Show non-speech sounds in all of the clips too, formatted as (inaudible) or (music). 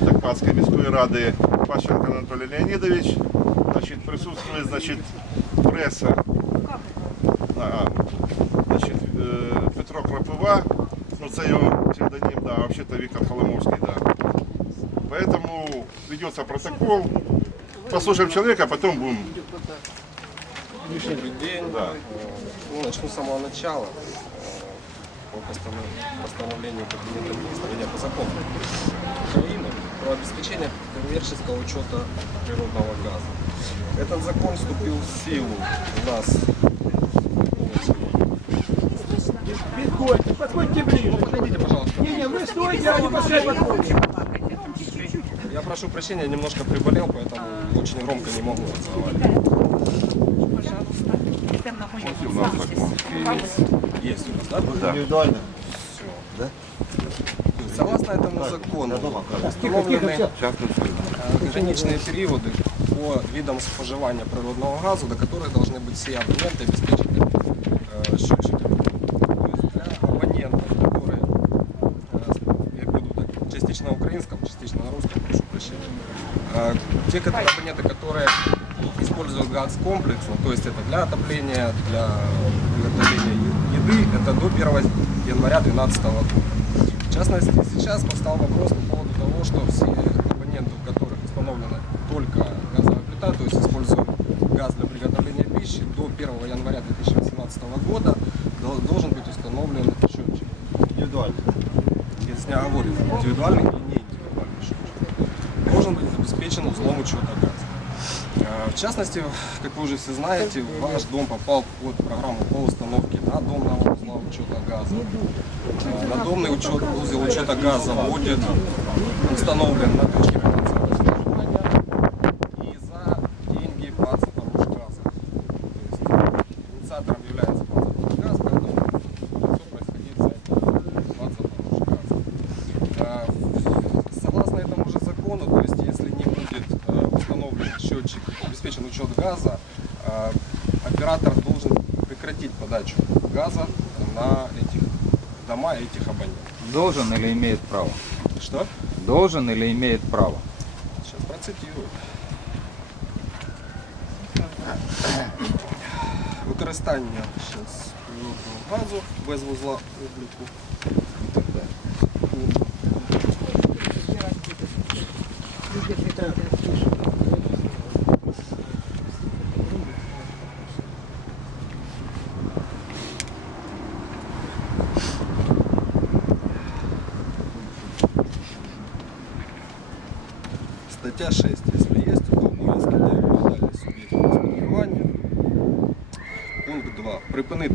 Закпатської міської ради Пащенко Анатолій Леонідович. Значить, присутствує значить, преса. А, значить, е, Петро Крапива, ну це його псевдоним, да, а взагалі Віктор Холомовський, да. Поэтому ведется протокол. Послушаем человека, а потом будем. Добрый день. Да. Ну, начну с самого начала. По постанов- постановлению Кабинета министров я по закону Украины про обеспечение коммерческого учета природного газа. Этот закон вступил в силу у нас Подходите, подходите ближе. Подойдите, пожалуйста. Не, не, вы стойте, а не пошли подходите. Я прошу прощения, я немножко приболел, поэтому очень громко не могу разговаривать. Есть у нас, да? Индивидуально. Согласно этому закону, установлены граничные периоды по видам споживания природного газа, до которых должны быть все абоненты обеспечены э, счетчиками. То есть для абонентов, которые, э, я буду так, частично на украинском, частично на русском, прошу прощения, Э, те которые, абоненты, которые используют газ комплексно, то есть это для отопления, для приготовления еды, это до 1 января 2012 года. В частности, сейчас постал вопрос по поводу того, что все абоненты, у которых установлена только газовая плита, то есть используют газ для приготовления пищи, до 1 января 2018 года дол- должен быть установлен счетчик. Индивидуально. Если не говорю, индивидуальный или не индивидуальный счетчик. Должен быть обеспечен узлом учета газа. Э, В частности, как вы уже все знаете, ваш дом попал под программу по установке надомного узла учета газа. Э, Надомный учет, узел учета газа будет установлен на и за деньги Пацапоруш газа. То есть инициатором является Пацапоруш газ, поэтому все происходить за газа. Э, Согласно этому же закону, то есть если не будет э, установлен счетчик, обеспечен учет газа, оператор должен прекратить подачу газа этих абонентов. Должен или имеет право? Что? Должен или имеет право? Сейчас процитирую. Використання зараз природного газу без вузла обліку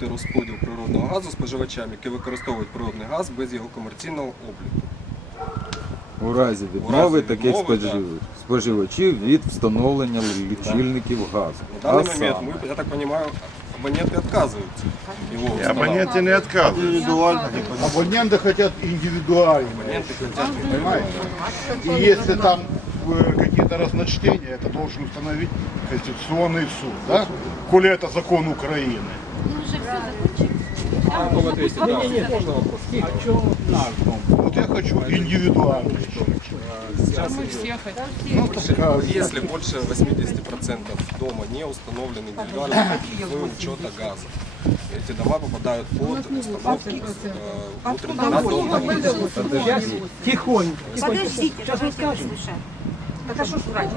розподіл природного газу споживачам, які використовують природний газ без його комерційного обліку. У разі У відмови разі таких відмови, спожив- споживачів від встановлення лічильників газу. На даний А момент, саме, мы, я так понимаю, абоненты отказываются его И устанавливать. абоненты не отказывают. Индивидуально. Абоненты хотят индивидуально, Абоненты хотят понимаете? И если там э, какие-то разночтения, это должен установить Конституционный суд, да? Коли это закон Украины. Не, не, можно вопрос? Вот я хочу индивидуальный. Сейчас Ну, так, а, Если больше 80% дома не установлен индивидуальный слой учета газа, эти дома попадают под установку э, внутреннего надомного. Тихонько. Подождите, Сейчас расскажем. Так а что ж врать?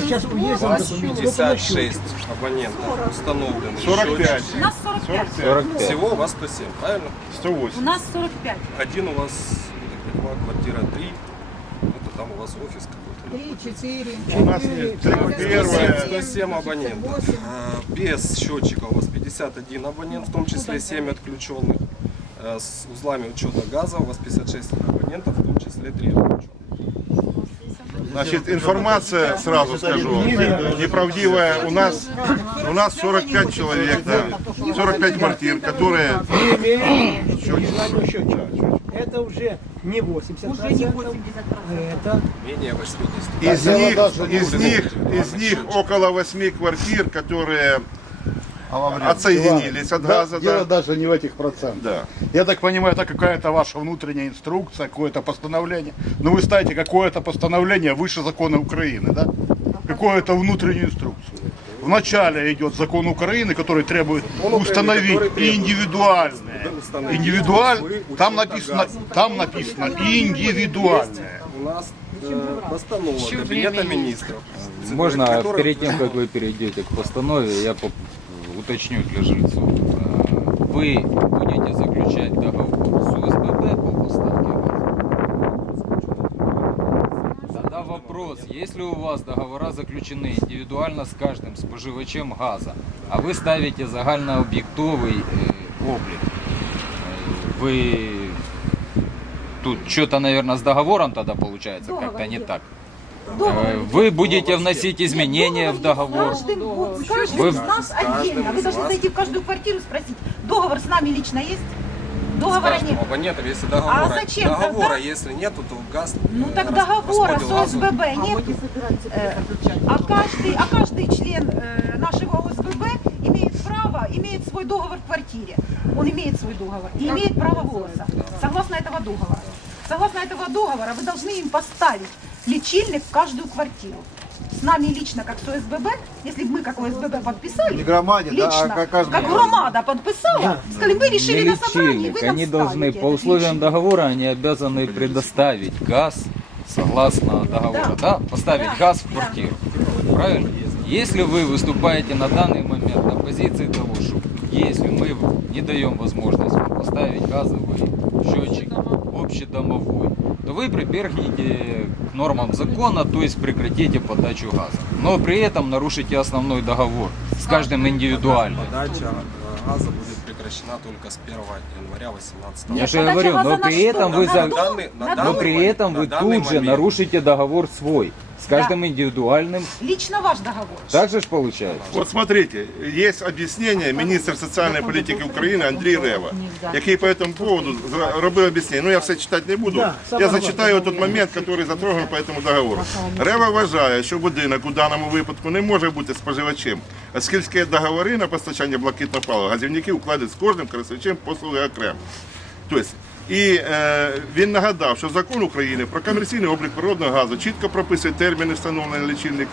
Сейчас У уедем. вас 56 абонентов установлены 45. счетчики. У нас 45. 45. Всего у вас 107, правильно? 108. У нас 45. Один у вас, понимаю, квартира 3. Это там у вас офис какой-то. У нас есть первое. 107 абонентов. А, Без счетчика у вас 51 абонент, в том числе 7 отключенных. А, С узлами учета газа у вас 56 абонентов, в том числе 3 отключенных. Значит, информация, сразу скажу, неправдивая. У нас, у нас 45 человек, да, 45 квартир, которые... Это уже не 80%. Уже не 80%. Это Менее 80. Из них, из них, из них около 8 квартир, которые отсоединились от газа. дело Да. даже не в этих процентах. Да. Я так понимаю, это какая-то ваша внутренняя инструкция, какое-то постановление. Но вы ставите какое-то постановление выше закона Украины, да? Какую-то внутреннюю инструкцию. Вначале идет закон Украины, который требует Закон Украины, установить который требует индивидуальное. установить Индивидуаль, там написано, там написано индивидуальное. У нас э, постанова Кабинета министров. Можно перед тем, как вы перейдете к постанове, я уточню для жильцов. Э, Вы будете заключать договор с УСББ по поставке газа? Тогда вопрос, если у вас договора заключены индивидуально с каждым споживачем газа, а ви ставите загальнооб'єктовий е, облік, е, ви тут что-то, наверное, с договором тогда получается как-то не так. Э, Вы будете вносить изменения в договор. Каждый, вот, с каждым Вы- из нас отдельно. Вы должны зайти в каждую квартиру и спросить, договор с нами лично есть? Договора нет. абонентам, если договора, А зачем договора тогда? если нету, то газ Ну э, так рас- договора с распределил газу. ОСББ нет. Э, А каждый, а каждый член э, нашего ОСББ имеет право, имеет свой договор в квартире. Он имеет свой договор и имеет право голоса. Согласно этого договора. Согласно этого договора вы должны им поставить лечильник в каждую квартиру. С нами лично, как с ОСББ, если бы мы как ОСББ подписали, Не громаде, да, лично, а как каждый. как громада подписала, сказали, мы решили Не на собрании, лечильник, вы нам они должны ставите по этот условиям лечильник. договора, они обязаны предоставить газ согласно договору, да? Поставить Да. газ в квартиру. Правильно? Если вы выступаете на данный момент на позиции того, что если мы не даем возможность вам поставить газовый счетчик общедомовой, то вы прибегнете к нормам закона, то есть прекратите подачу газа. Но при этом нарушите основной договор с каждым индивидуально. Подача газа будет прекращена только с 1 января 2018 года. Я же говорю, но при этом вы за... Но при этом вы тут же нарушите договор свой с каждым индивидуальным. Лично ваш договор. Так же ж получается. Вот смотрите, есть об'яснення міністр соціальної політики України Андрій Рева, який по этому поводу зра- робив об'яснення. Ну я все читати не буду. Да, саме Я головне. зачитаю тот момент, який затронув по этому договору. Рева вважає, що будинок у даному випадку не може бути споживачем, оскільки договори на постачання блакитного палива газівники укладуть з кожним користувачем послуги окремо. Тобто, і е, він нагадав, що закон України про комерційний облік природного газу чітко прописує терміни встановлення лічильник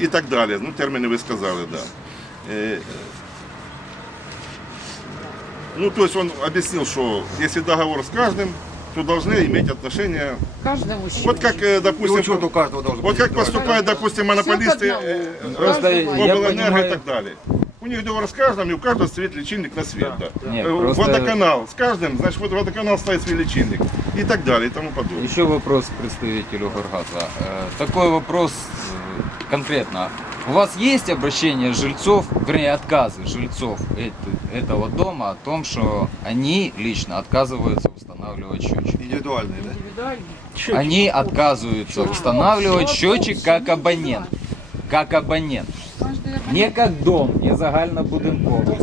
і так далі. Ну, терміни ви сказали, так. Да. Э, Ну, то есть он объяснил, что если договор с каждым, то должны иметь отношение. Вот как, э, И допустим, учет у каждого должен вот быть как индивидуальный. поступают, допустим, монополисты э, Просто я облэнерго и понимаю- так далее. У них договор с каждым, и у каждого стоит личильник на свет. Да. Нет, Э, просто- Водоканал с каждым, значит, вот водоканал ставит свой личильник и так далее и тому подобное. Еще вопрос представителю Горгаза. Э, Такой вопрос э, конкретно. У вас есть обращение жильцов, вернее отказы жильцов эт- этого дома о том, что они лично отказываются устанавливать счетчик? Индивидуальный, да? Они отказываются устанавливать счетчик как абонент. Как абонент. Не как дом, не загальнобудинковий.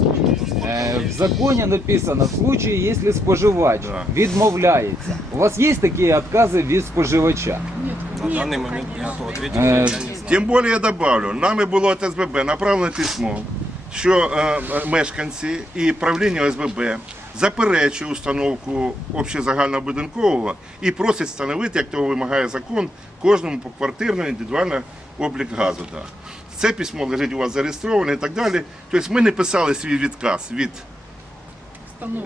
Е, В законі написано, в случае, якщо споживач відмовляється. У вас є такі відкази від споживача? На данный момент я готов ответить, Э, я не знаю. Тим більше я добавлю, нами було от СББ направлено письмо, що е, мешканці і правління ОСББ заперечує установку общезагальнобудинкового і просить встановити, як того вимагає закон, кожному поквартирно індивідуально облік газу. Да Це письмо лежить у вас зареєстроване і так далі. Тобто ми не писали свій відказ від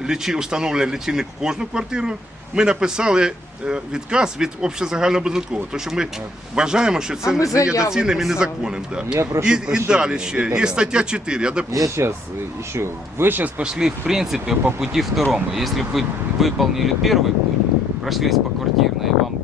лічі, встановлення лічильник в кожну квартиру. Ми написали е, відказ від общезагальнобудинкового, тому що ми вважаємо, що це не є доцільним і незаконним. Да. Я прошу і, і прощения, далі ще Віталій. є стаття 4, я допустим. Я сейчас еще. Вы сейчас пошли в принципе по пути второму. Если бы вы выполнили первый путь, прошлись по квартирной, и вам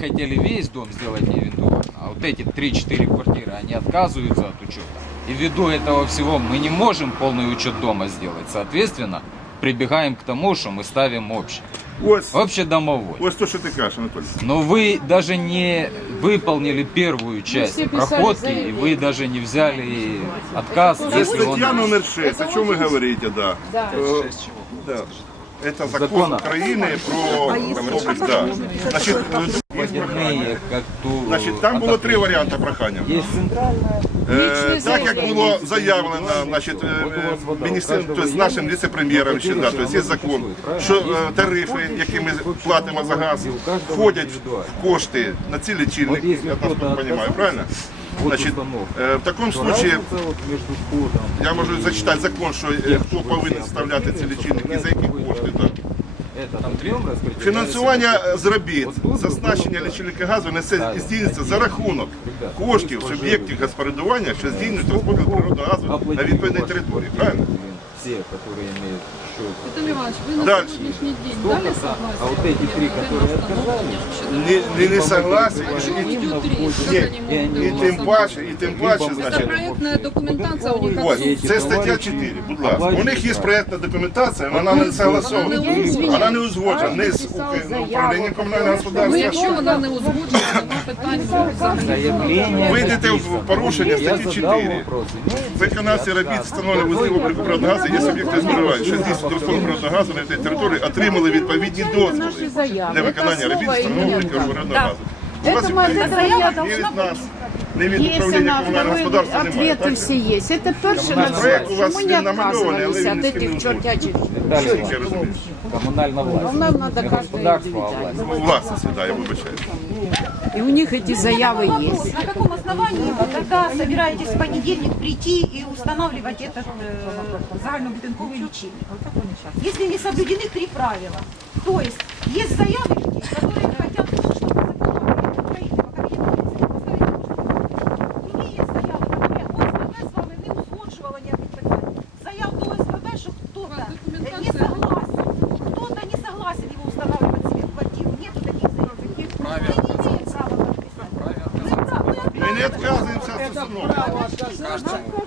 хотели весь дом сделать индивидуально, а вот эти 3-4 квартиры, они отказываются от учета. И ввиду этого всего мы не можем полный учет дома сделать. Соответственно, прибегаем к тому, что мы ставим общий. Ось, Общедомовой. ось то, що ти кажеш, Анатолій. Но вы даже не выполнили первую часть проходки, и вы даже не взяли отказ. Це если он- стаття номер 6, о чому ви говорите, да. Да. Это закон Закона. України про область. Да. Значить, ту... значить, там було три варіанти прохання. Е, так як було заявлено значить, е, міністр, тобто з нашим віце-прем'єром, ще, да, тобто є закон, що е, тарифи, які ми платимо за газ, входять в кошти на ці лічильники, я так розумію, правильно? Значить, е, в такому случае я можу зачитати закон, що хто повинен вставляти ці лічильники, за які кошти. Так. Это там трем распределяется. Фінансування е, з робіт з оснащення лічильника газу несе здійснюється за рахунок коштів суб'єктів господарювання, що здійснюють розподіл природного газу на відповідній території. Правильно? Все, которые имеют счет. Виталий Иванович, вы на Дальше. сегодняшний день Сколько дали там? согласие? А вот эти три, которые отказались, Не, не, не согласен. О чем І, идет речь? Как Ні, они могут і его тим согласовать? паче, і тим паче, Это значить, проектная документация у них Ось, отсутствует. це стаття 4, будь ласка. У них є проєктна документація, вона не согласована. Вона не узгоджена не з Ук- ну, управлінням комунального Ну, господарства. якщо вона не узгоджена, нема питань взагалі. заявление. Ви йдете в написано. порушення Я статті задал 4. вопрос. Имеется Виконавці робіт встановлені вузлів обліку природного газу є суб'єкти споживання, що здійснюють розподіл природного газу на цій території, отримали відповідні дозволи для виконання робіт встановлення обліку природного газу. У вас відповідь заява ні від нас, ні від управління комунального господарства немає. Ответы так? все есть. Это перший Проект у вас Чому не не намальований, але отказывались він от ні з ким не этих узгоджений. чертячих? Далі Наскільки я розумію. коммунальная власть. Нам надо Не каждое государство, а индивидуально. власть. Власність, да, я вибачаюсь. И у них эти заявы Вопрос, есть. На каком основании вы тогда собираетесь в понедельник прийти и устанавливать этот э, загальнобудинковый лечильник? Если не соблюдены три правила. То есть есть заявы которые хотят, вы Ми не відказуємося від установлення.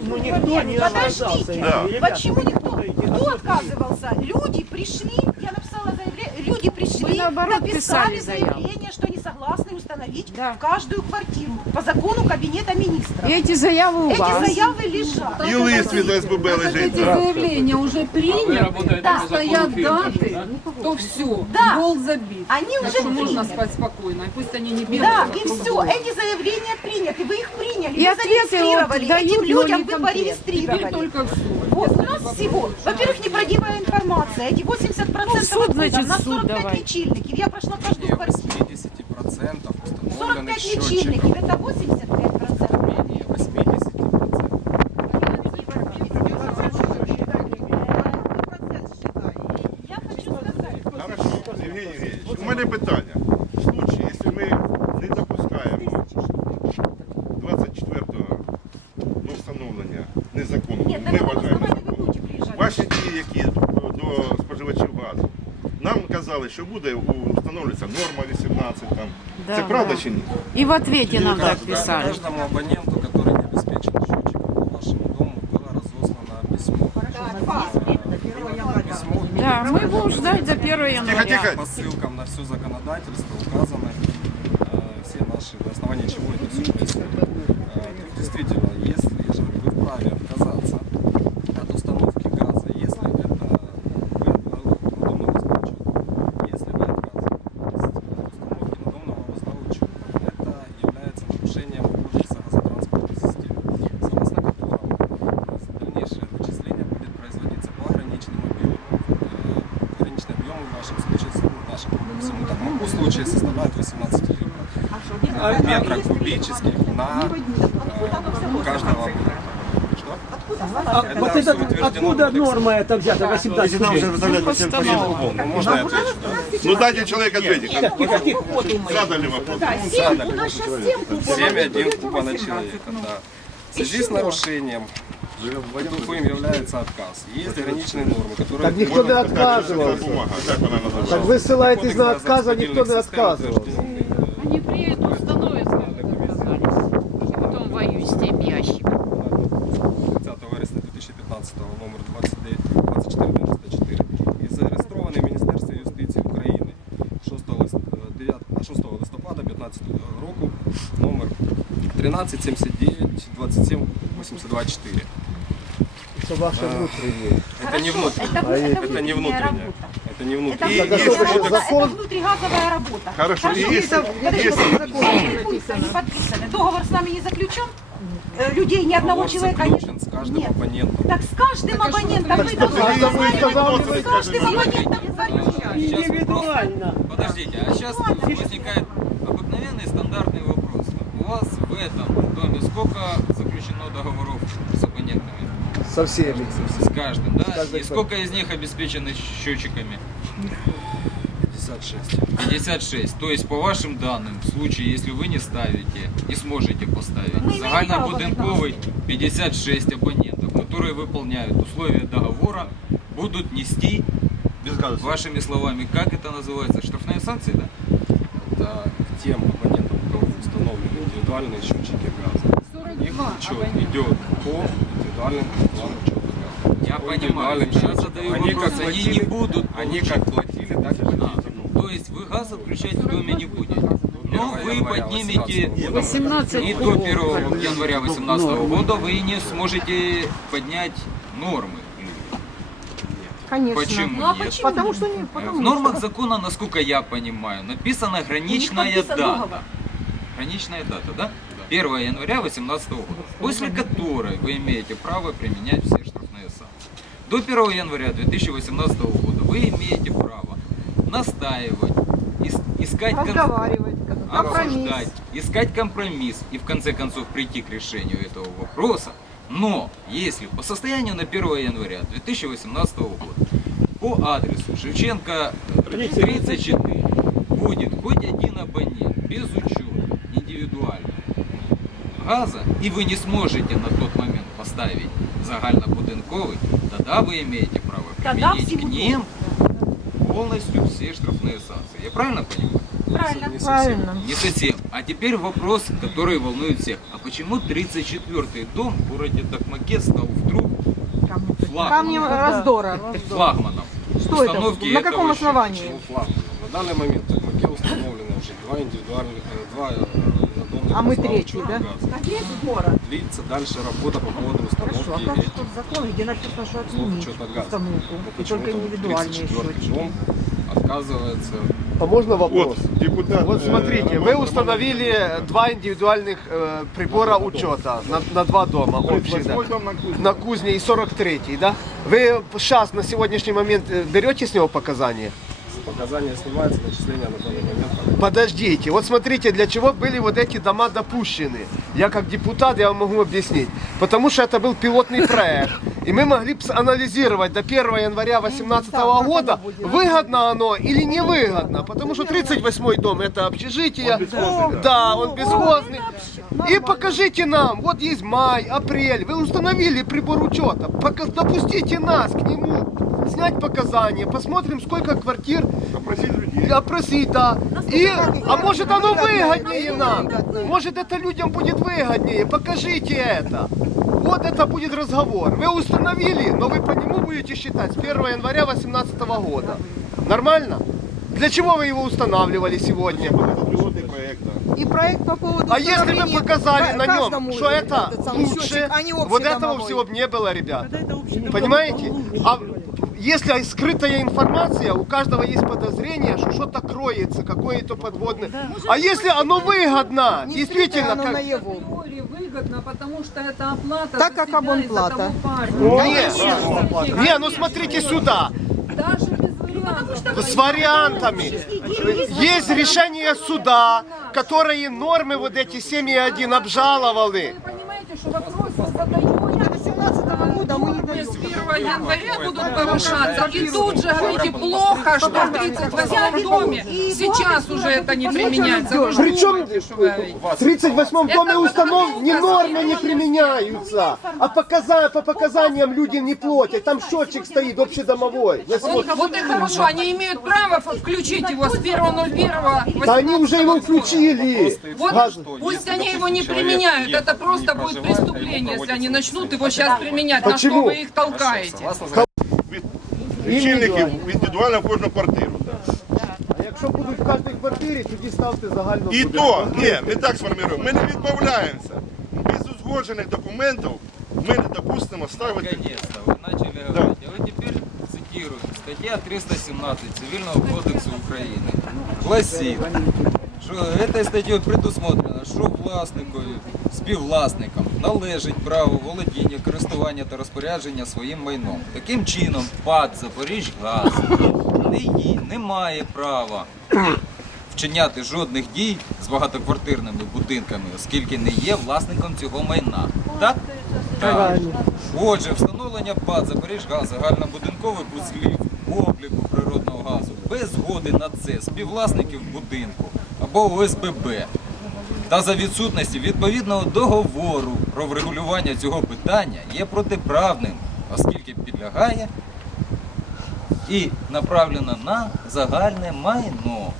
Ну никто не отказался. Подождите, Да. Ребята, почему никто? Кто отказывался? Люди пришли, я написала заявление, люди пришли, Мы, наоборот, написали писали заяву. заявление, что они согласны установить Да. в каждую квартиру по закону кабинета министров. И эти заявы у Эти вас. заявы лежат. І лист від СББ лежить. Эти заявления уже приняты, Да. стоят даты, то все, Да. гол забит. Они Так уже что можно приняты. спать спокойно, и пусть они не бегают. Да, и все, эти заявления приняты, вы их приняли, И ответы зарегистрировали, дают, этим людям вы порегистрировали. только в суд. Вот у нас всего, во-первых, неправдивая информация, эти 80% Ну, суд, откуда? значит, на суд 45 давай. лечильников, я прошла каждую квартиру. 80% установленных 45 счетчиков. лечильников, это 85%. Казали, що буде встановлюється норма 18 там. Да, Це правда да. чи ні? И в ответе нам так писали. Каждому абоненту, который не обеспечен счетчиком по вашему дому, было разослано письмо. Письмо Да, мы будем ждать до 1 января. Тихо, тихо. по ссылкам на все законодательство указаны э, все наши, на основании чего это все происходит. Э, действительно, если я же говорю, вы вправе отказаться от установки газа, если это вы надомного возлоучета, если вы отказываетесь от установки надомного возлоучета, это является нарушением кодекса газотранспортной системы, согласно которому э, дальнейшее вычисление будет производиться по ограниченным объемам. Э, Вашем случае, в нашем всему такому случае составляют 18 литров э, метра кубических на э, каждого? А Это вот это, откуда норма это взята? 18 Нам всем углам. Ну, можно я отвечу, да? Ну дайте человек ответить. Тихо, тихо. Задали вопрос. Семь один куба на человека, да. В связи с нарушением коим является отказ. Есть ограниченные нормы, которые... Так никто не можно- отказывался. Бумага, як вона називається? Так вы ссылаетесь Кодекс на отказ, а никто не газораспределительных систем отказывался. утвержден, э, Они приедут, установят, Потом воюй с тем ящиком. 30 вересня 2015 номер 29 2494 і зареєстрований в Міністерстві юстиції України 6 лист- е, 9 а 6 листопада 2015 року номер 1379 27 82 4. Это ваше внутреннее. Это не внутреннее. Это, это Это не внутреннее. работа. Это не Это, внутренний. И- это, и работа, закон- это внутригазовая работа. Хорошо, и Подождите, если- подождите, если- не подписаны. Договор с нами не заключен. Э, Людей ни одного человека нет. с каждым Нет. абонентом. Так с каждым Так а абонентом вы должны С каждым абонентом. Индивидуально. Подождите, а сейчас возникает обыкновенный стандартный вопрос. У вас в этом доме сколько заключено договоров с абонентами? Со всеми. С каждым, да? каждой И сколько из них обеспечены счетчиками? 56. 56. То есть, по вашим данным, в случае, если вы не ставите и сможете поставить, Мы имеем загальнобудинковый 56 абонентов, которые выполняют условия договора, будут нести, вашими словами, как это называется, штрафные санкции, да? Это к тем абонентам, у кого установлены индивидуальные счетчики газа. Их 42 учет абонента. идет по индивидуальным планам учета газа. Я По понимаю, счетчикам. задаю Они вопрос, как они платили, не будут Они как платили, так и платить. А, то есть вы газ отключать в доме не будете. Но вы поднимете 18 и до 1 января 2018 года вы не сможете поднять нормы. Конечно. Почему Ну а нет? почему? Потому что не, потому В нормах закона, насколько я понимаю, написана граничная дата. договор. Граничная дата, да? 1 января 2018 года, после которой вы имеете право применять все штрафные санкции. До 1 января 2018 года вы имеете право настаивать, ис- искать разговаривать, компромисс. обсуждать, искать компромисс и в конце концов прийти к решению этого вопроса. Но если по состоянию на 1 января 2018 года по адресу Шевченко э, 34 будет хоть один абонент без учета индивидуально газа, и вы не сможете на тот момент поставить загальнобудинковий, тогда вы имеете право Тогда применить к ним полностью все штрафные санкции. Я правильно понимаю? Правильно. Не совсем. Правильно. Не совсем. А теперь вопрос, который волнует всех. А почему 34-й дом в городе Токмаке стал вдруг Камнем флагманом? раздора. флагманом Что это? установки На каком основании? На данный момент в Токмаке установлено уже два индивидуальных, э, два э, надомных А мы третий, да? газа. А весь город. Длится дальше работа по поводу установки этих закон, где написано, что газа. установку? Почему-то 34-й дом отказывается А можно вопрос? Вот, депутат. Вот э, смотрите, Роман вы установили два индивидуальных э, прибора учета на, на два дома общих, да? Дом на Кузне. на Кузне и 43 да? Вы сейчас на сегодняшний момент э, берете с него показания? Показания снимаются, начисления на данный момент Подождите, вот смотрите, для чего были вот эти дома допущены. Я как депутат, я вам могу объяснить. Потому что это был пилотный (laughs) проект. И мы могли бы анализировать до 1 января 2018 года, выгодно оно или невыгодно. Потому что 38 дом это общежитие. Да, он безвозный. И покажите нам, вот есть май, апрель, вы установили прибор учета. Пока- Допустите нас к нему, снять показания, посмотрим, сколько квартир Опросить людей. Опросить, да. И, а может оно выгоднее нам? Может это людям будет выгоднее? Покажите это. Вот это будет разговор. Вы установили, но вы по нему будете считать с 1 января 2018 года. Нормально? Для чего вы его устанавливали сегодня? Это пилотный проект, да. И проект по поводу А если бы показали ка- на нем, что это лучше, а вот этого всего бы не было, ребят. Понимаете? А если скрытая информация, у каждого есть подозрение, что что-то кроется, какое-то подводное. А если оно выгодно, Не действительно, как... выгодно, потому что это оплата Так как абонплата. того парня. Не, не, ну смотрите сюда. Даже без вариантов. С вариантами. Есть решение суда, которые нормы вот эти 7.1 обжаловали. Вы понимаете, что вопрос вы задаете. До 17 С даем. 1 января будут повышаться. И тут же говорите плохо, что в 38 доме сейчас уже это не применяется. Вы же Причем думаете, что вы говорите. в 38 доме установ не нормы не применяются, а показа- по показаниям люди не платят. Там счетчик стоит общедомовой. Вы смотрите. Вот и хорошо, они имеют право включить его с 1.01. Да они уже его включили. Вот Газ- пусть они его не применяют, это просто будет преступление, если они начнут его сейчас применять. На что Почему? вы их толкаете? Согласно Від лічильників індивідуально в кожну квартиру. А якщо будуть в кожній квартирі, тоді ставте загально. І то, ні, ми так сформуємо. Ми не відмовляємося. Без узгоджених документів ми не допустимо ставити. Наконец-то вы начали говорить. А вот теперь цитирую 317 Цивильного кодекса Украины гласит, що этой статтею предусмотрено, що власникові, співвласникам належить право володіння, користування та розпорядження своїм майном. Таким чином, ПАД Запоріжгаз не, має права вчиняти жодних дій з багатоквартирними будинками, оскільки не є власником цього майна. Так? Так. Отже, встановлення ПАД Запоріжгаз загальнобудинкових узлів обліку природного газу без згоди на це співвласників будинку або ОСББ та за відсутності відповідного договору про врегулювання цього питання є протиправним, оскільки підлягає и направлена на загальное майно.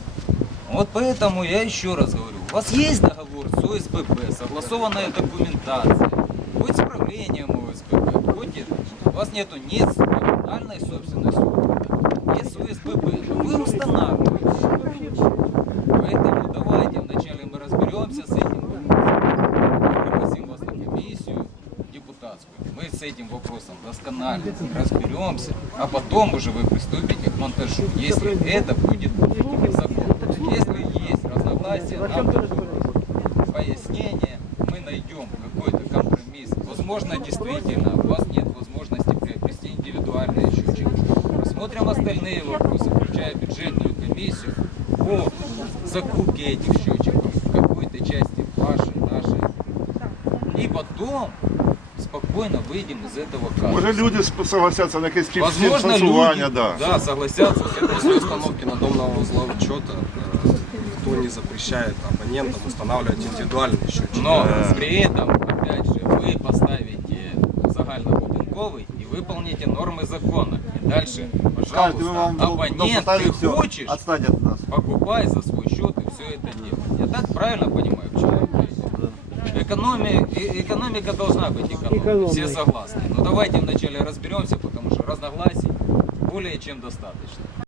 Вот поэтому я еще раз говорю, у вас есть договор с ОСББ, согласованная документация, хоть с правлением ОСББ, хоть это. У вас нету ни с коммунальной собственностью, ни с ОСББ, но вы устанавливаете. Поэтому этим вопросом досконально разберемся, а потом уже вы приступите к монтажу, если это будет законно. Если есть разногласия, нам пояснение, мы найдем какой-то компромисс. Возможно, действительно, у вас нет возможности приобрести индивидуальные счетчики. Рассмотрим остальные вопросы, включая бюджетную комиссию по закупке этих счетчиков в какой-то части вашей, нашей. И потом спокойно выйдем из этого казуса. Може люди согласяться на якесь Возможно, фінансування, люди да. да, согласятся этим. После установки надомного узла учета э, никто не запрещает абонентам устанавливать индивидуальный счетчик. Но при этом, опять же, вы поставите загальнобудинковый и выполните нормы закона. И дальше, Скажете, мы пожалуйста, вам абонент, ты все, хочешь, отстань от нас. покупай за свой счет и все это делай. Я так правильно понимаю, к чему я веду? Экономия, экономика должна быть экономной, все согласны. Но давайте вначале разберемся, потому что разногласий более чем достаточно.